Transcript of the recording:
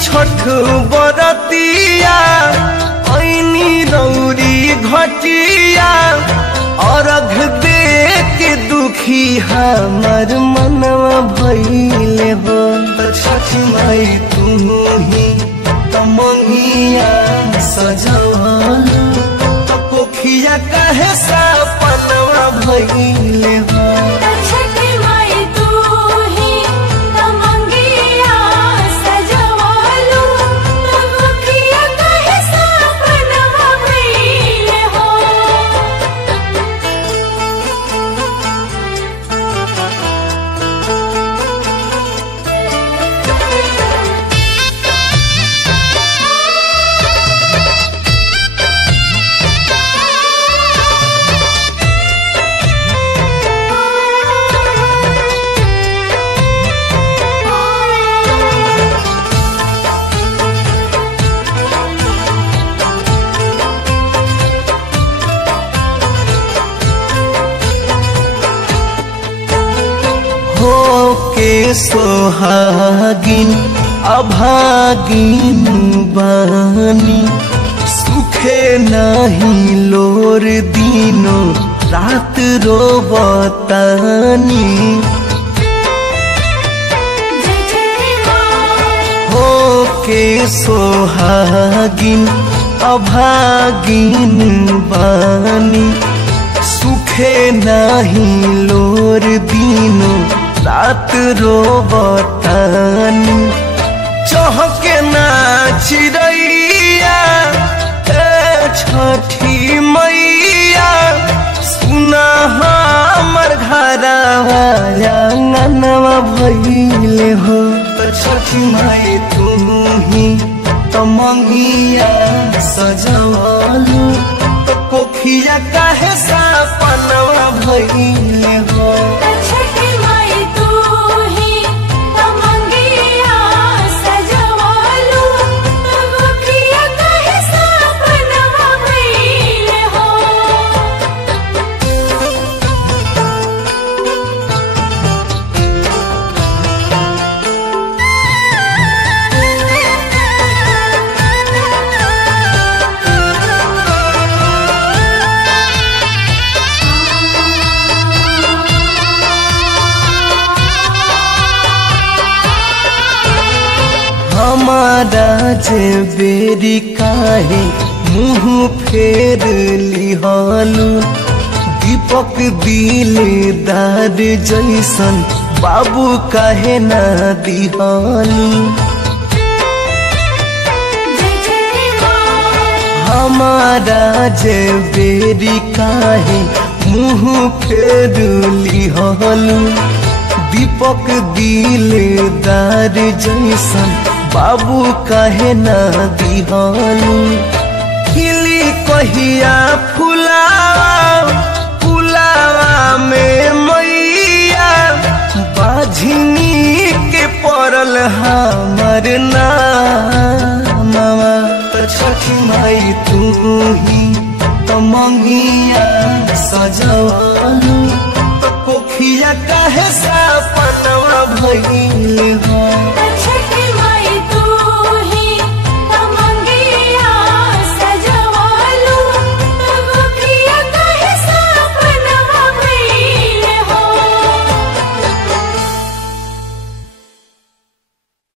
छठ बरतिया ऐनी रौरी घटिया अर्घ दे के दुखी हमर मनवा भइले हो। छठ माई तू ही तमंगिया सजवल पोखिया कहे सपनवा भइले हो। के सोहागिन अभागिन बानी सुखे नहीं लोर दिनो रात रोवतानी। हो के सोहागिन अभागिन बानी सुखे नहीं लोर दिनो रात रोवतानी। चहके ना चिड़ैया छठी मैया सुना हमर घरवा आंगनवा भइले हो। छठी माई तू ही तमंगिया सजवलू पोखिया काहे सपनवा भइले हो। हमारा जे बेरी काहे मुँह फेर लिहालू दीपक दिलदार जैसन बाबू काहे ना दिहालू। हमारा जे बेरी काहे मुँह फेर लिहालू दीपक दिलदार जैसन बाबू कहे ना दिहालू। खिली कहिया फुलावा में मैया बाझनी के पड़ल हमर नामवा। छठी माई तू ही तमंगिया सजवलू पोखिया काहे सपनवा भइले हो।